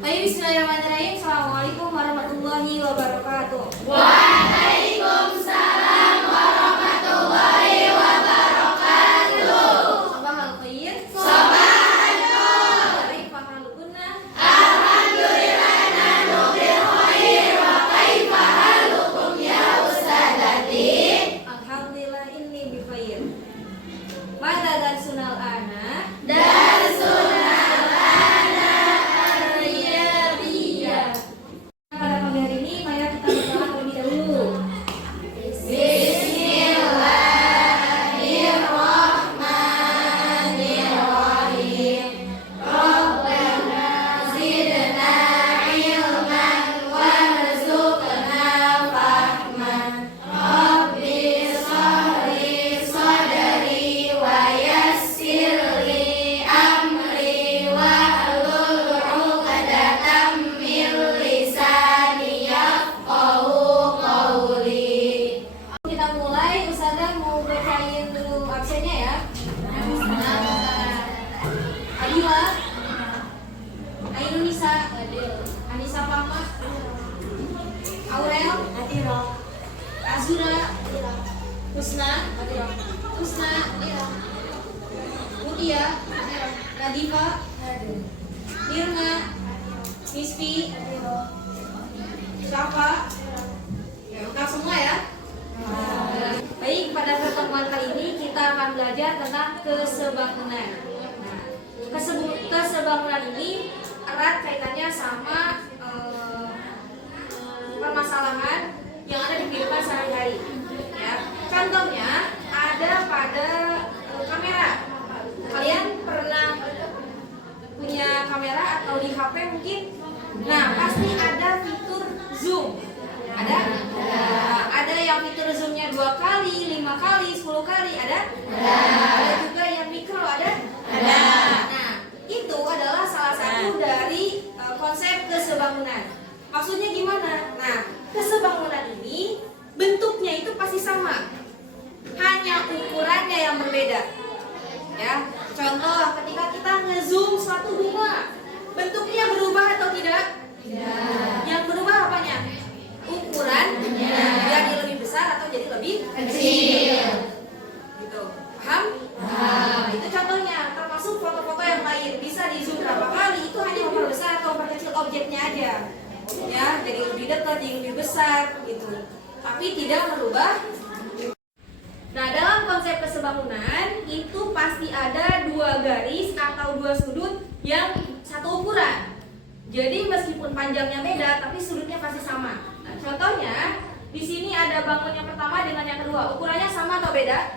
Baik, bismillahirrahmanirrahim. Assalamualaikum warahmatullahi wabarakatuh. Waalaikumsalam warahmatullahi wabarakatuh. Sabahal khair. Sabahal nur. Kaifa halukunna? Alhamdulillah nahnu bil khair wa kaifa halukum ya ustadzati? Alhamdulillah inni bi khair. Mada darsunal ana? Darsunal ana ar-riyadiyah. Pada pagi hari ini mari kita berdoa terlebih dahulu. Bismillahirrahmanirrahim. Rabbana zidna ilman warzuqna fahman. Rabbi shrahli sadri wa yassir li amri wahlul 'uqdatam min lisani yafqahu qawli. Kita mulai, Ustazah mau bacain dulu absennya ya. Adila, Ainunisa, Anissa Pama, Aurel, Azura, Husna, Mutia, Nadifa, Mirna, Misfi, Syafa. Ya, lengkap semua ya. Baik, pada pertemuan kali ini kita akan belajar tentang kesebangunan. Nah, kesebangunan ini erat kaitannya sama permasalahan yang ada di kehidupan sehari-hari. Ya, contohnya ada pada kamera. Kalian pernah punya kamera atau di HP mungkin? Nah, pasti ada fitur zoom. Ada? Ada yang fitur zoomnya 2 kali, 5 kali, 10 kali, ada? Ada juga yang mikro, ada? Nah, itu adalah salah satu dari konsep kesebangunan. Maksudnya gimana? Nah, kesebangunan ini bentuknya itu pasti sama, hanya ukurannya yang berbeda. Ya, contoh ketika kita ngezoom suatu bunga, bentuknya berubah atau tidak? Tidak. Yang berubah apanya? Ukuran, jadi lebih besar atau jadi lebih Kecil. gitu. Paham? Nah, itu contohnya. Termasuk foto-foto yang lain bisa di zoom berapa kali, itu hanya memperbesar atau memperkecil objeknya aja. Ya, jadi lebih dekat, jadi lebih besar gitu. Tapi tidak merubah. Nah, dalam konsep kesebangunan itu pasti ada 2 garis atau 2 sudut yang satu ukuran. Jadi meskipun panjangnya beda, tapi sudutnya pasti sama. Nah, contohnya di sini ada bangun yang pertama dengan yang kedua. Ukurannya sama atau beda?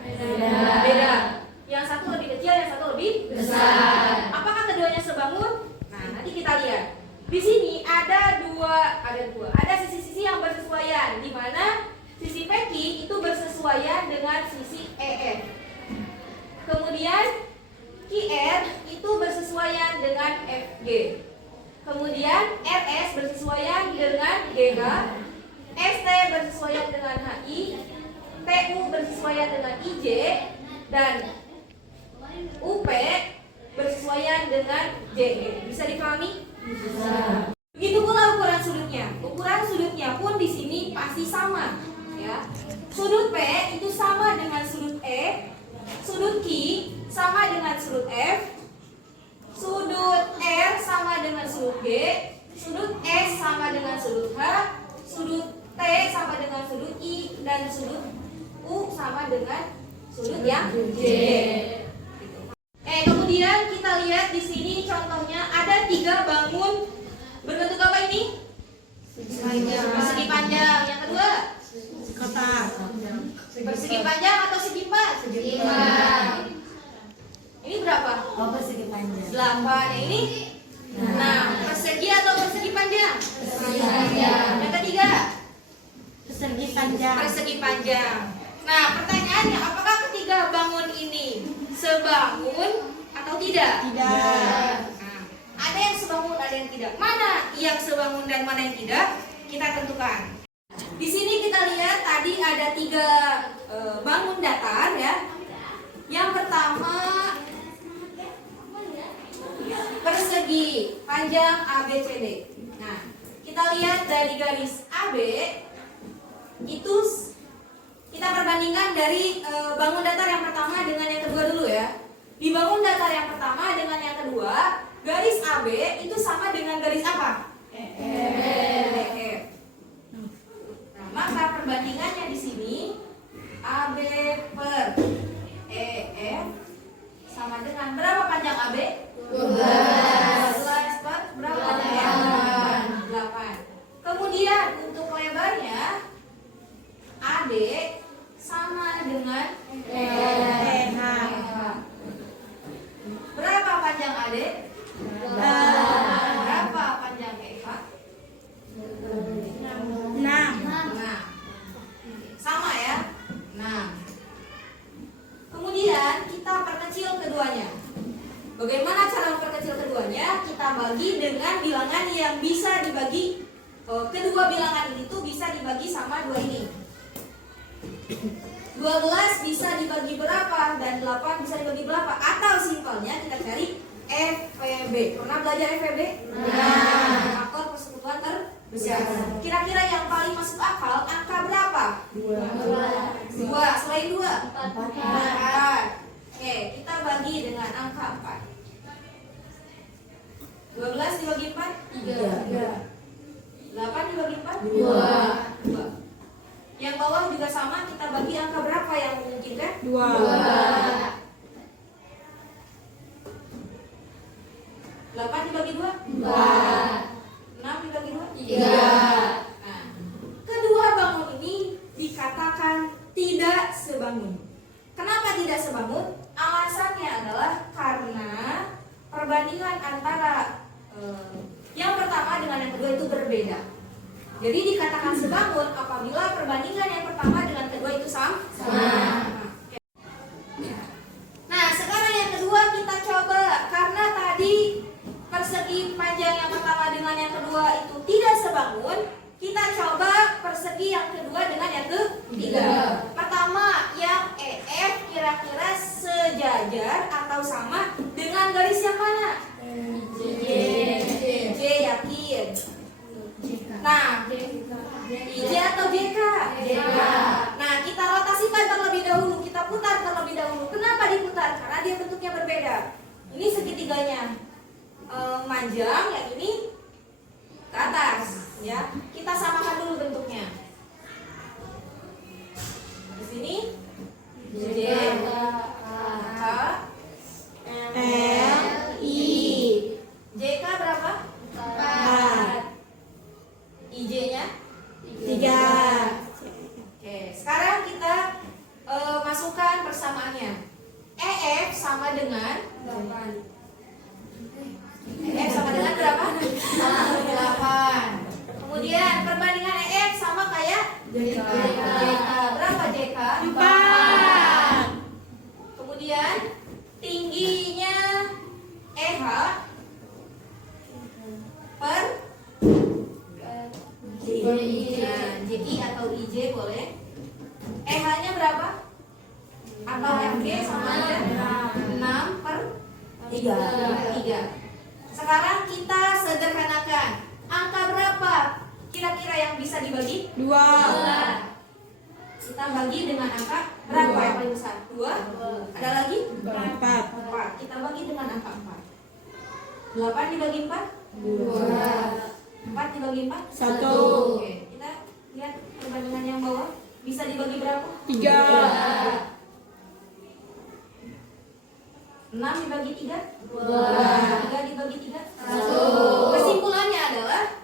Beda. Yang satu lebih kecil, yang satu lebih Besar. Apakah keduanya sebangun? Nah, nanti kita lihat. Di sini ada dua, sisi-sisi yang bersesuaian, di mana sisi PQ itu bersesuaian dengan sisi EF. Kemudian QR itu bersesuaian dengan FG. Kemudian RS bersesuaian dengan GH, ST bersesuaian dengan HI, TU bersesuaian dengan IJ, dan UP bersesuaian dengan JE. Bisa dipahami? Bisa. Begitu pula ukuran sudutnya. Ukuran sudutnya pun di sini pasti sama, ya. Sudut P itu sama dengan sudut E, sudut Q sama dengan sudut F, sudut R sama dengan sudut G, sudut S sama dengan sudut H, sudut T sama dengan sudut I, dan sudut U sama dengan sudut yang J. Kemudian kita lihat di sini contohnya ada 3 bangun berbentuk apa ini? Persegi panjang. Yang kedua? Kotak. Persegi panjang atau segi empat? Ini berapa? Persegi panjang. 8. Yang ini? Nah, persegi atau persegi panjang? Persegi panjang. Yang ketiga? Persegi panjang. Persegi panjang. Nah, pertanyaannya, apakah ketiga bangun ini sebangun atau tidak? Tidak. Nah, ada yang sebangun, ada yang tidak. Mana yang sebangun dan mana yang tidak? Kita tentukan. Di sini kita lihat tadi ada 3 bangun datar ya. Yang pertama persegi persegi panjang ABCD. Nah, kita lihat dari garis AB itu kita perbandingkan dari bangun datar yang pertama dengan yang kedua dulu ya. Di bangun datar yang pertama dengan yang kedua, garis AB itu sama dengan garis apa? EF. Nah, maka perbandingannya di sini AB per EF sama dengan berapa panjang AB? 12 per berapa panjang? 8. Kemudian untuk lebarnya AD sama dengan EH. Berapa panjang AD? Berapa panjang EH? 6. Nah, sama ya. Nah, kemudian kita perkecil keduanya. Bagaimana cara memperkecil keduanya? Kita bagi dengan bilangan yang bisa dibagi. Kedua bilangan ini tuh bisa dibagi sama dua ini. 12 bisa dibagi berapa dan 8 bisa dibagi berapa? Atau simpelnya kita cari FVB. Pernah belajar FVB? Nah, faktor persekutuan terbesar. Kira-kira yang paling masuk akal angka berapa? 2. Selain 2? 4. Oke, kita bagi dengan angka 4. 12 dibagi 4? 3. 8 dibagi 4? 2. Yang bawah juga sama, kita bagi angka berapa yang memungkinkan? 2. 8 dibagi 2? 6 dibagi 2? 3. Nah, kedua bangun ini dikatakan tidak sebangun. Kenapa tidak sebangun? Alasannya adalah karena perbandingan antara yang pertama dengan yang kedua itu berbeda. Jadi dikatakan sebangun apabila perbandingan yang pertama dengan kedua itu sama. Nah, sekarang yang kedua kita coba, karena tadi persegi panjang yang pertama dengan yang kedua itu tidak sebangun, kita coba persegi yang kedua dengan yang ketiga. Pertama, yang EF kira-kira sejajar atau sama dengan garis yang mana? J, yakin. Nah, IJ atau JK? Nah, kita rotasikan terlebih dahulu, kita putar terlebih dahulu. Kenapa diputar? Karena dia bentuknya berbeda. Ini segitiganya manjang, yang ini ke atas, ya. Kita samakan dulu bentuknya. Di sini J, K, L, I. JK berapa? 4. IJ-nya 3. Oke, sekarang kita masukkan persamaannya. EF sama dengan 8. EF sama dengan berapa? 8. Kemudian perbandingan EF sama kayak JK. Berapa JK? 4. Kemudian tingginya EH per JI atau IJ boleh. EH-nya berapa? Atau MG sama aja 6 per 3. Sekarang kita sederhanakan. Angka berapa kira-kira yang bisa dibagi? 2. Kita bagi dengan angka berapa yang paling besar? 2. Ada lagi? 4. Kita bagi dengan angka 4. 8 dibagi 4? 4 dibagi 4? 1. Oke, kita lihat perbandingan yang bawah. Bisa dibagi berapa? 3. 6 dibagi 3? 3 dibagi 3? 1. Kesimpulannya adalah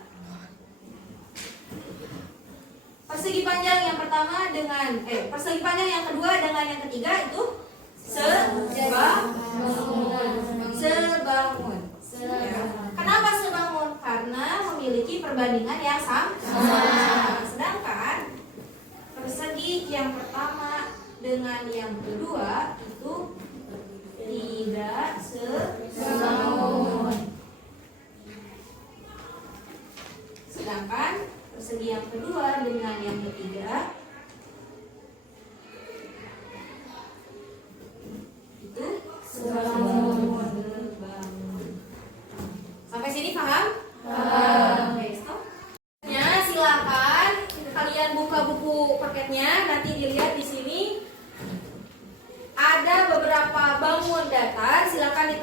persegi panjang yang pertama dengan persegi panjang yang kedua dengan yang ketiga itu sebangun. Ya. Kenapa sebangun? Karena memiliki perbandingan yang sama. Sedangkan persegi yang pertama dengan yang kedua itu tidak sebangun. Sedangkan persegi yang kedua dengan yang ketiga itu sebangun.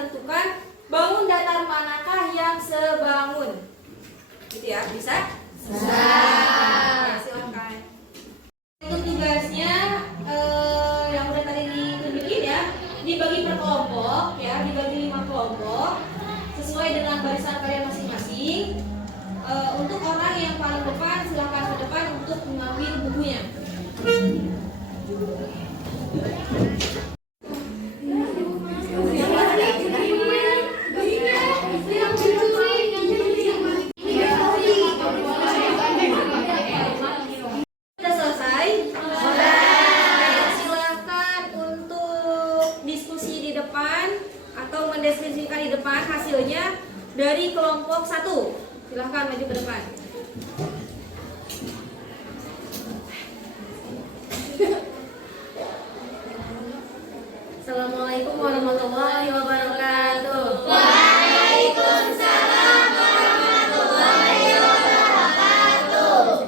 menentukan bangun datar manakah yang sebangun. Gitu ya, bisa? Bisa. Ya, silakan. Untuk tugasnya yang udah tadi ditunjukin ya, dibagi per kelompok ya, dibagi 5 kelompok sesuai dengan barisan kalian masing-masing. Untuk orang yang paling depan silakan ke depan untuk mengambil bukunya. Sudah selesai? Sudah. Silakan untuk diskusi di depan atau mendeskripsikan di depan hasilnya dari kelompok 1. Silahkan maju ke depan. Assalamualaikum warahmatullahi wabarakatuh. Waalaikumsalam warahmatullahi wabarakatuh.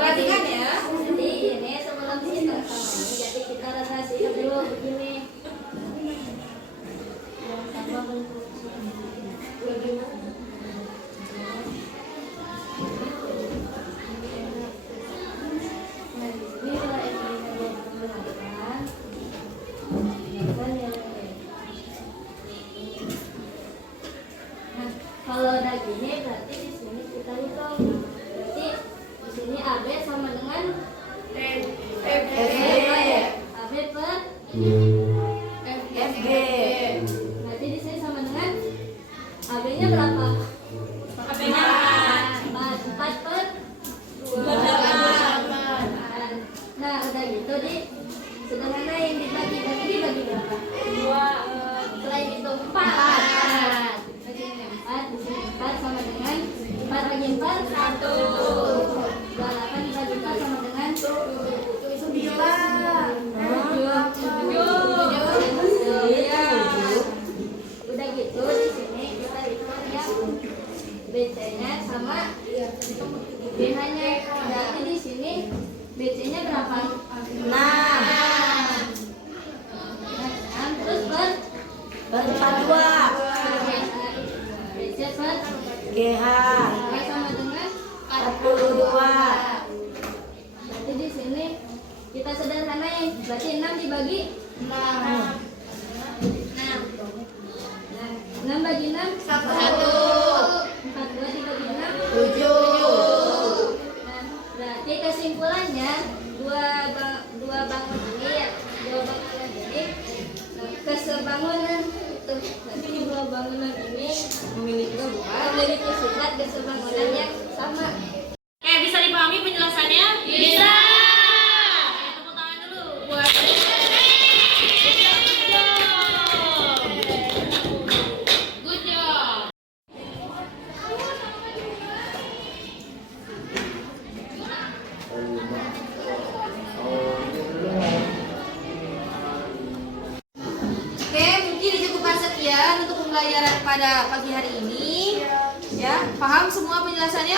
Perhatikan ya. Jadi ini sebelum kita jadi kita rotasi dulu begini. Sama bentuk. Kalau udah gini berarti di sini kita hitung. Berarti di sini AB sama dengan AB per FB. berarti di sini sama dengan AB-nya berapa? AB-nya 4 per 2. Nah, udah gitu di sederhana yang dibagi berapa? 2. Selain itu 4. Bagi 4, di sini 4 sama dengan 4 bagi 4 1. 28 dibagi 4 sama dengan 7. Udah gitu di sini kita hitung ya BC-nya sama BH-nya. Berarti di sini BC-nya berapa? 6. 6 terus per 42. BC per GH B sama dengan 42. Berarti di sini kita sederhanain. Berarti 6 dibagi 6. 6 bagi 6 1. 42 dibagi 6 7. Nah, berarti kesimpulannya dua bangunan ini kesebangunan berarti dua bangunan ini memiliki sifat kesebangunan yang sama. Kayak bisa dipahami penjelasannya? Bisa. Tepuk tangan dulu buat good job. Oke, mungkin dicukupkan sekian untuk pembelajaran pada pagi hari ini. Ya, paham semua penjelasannya?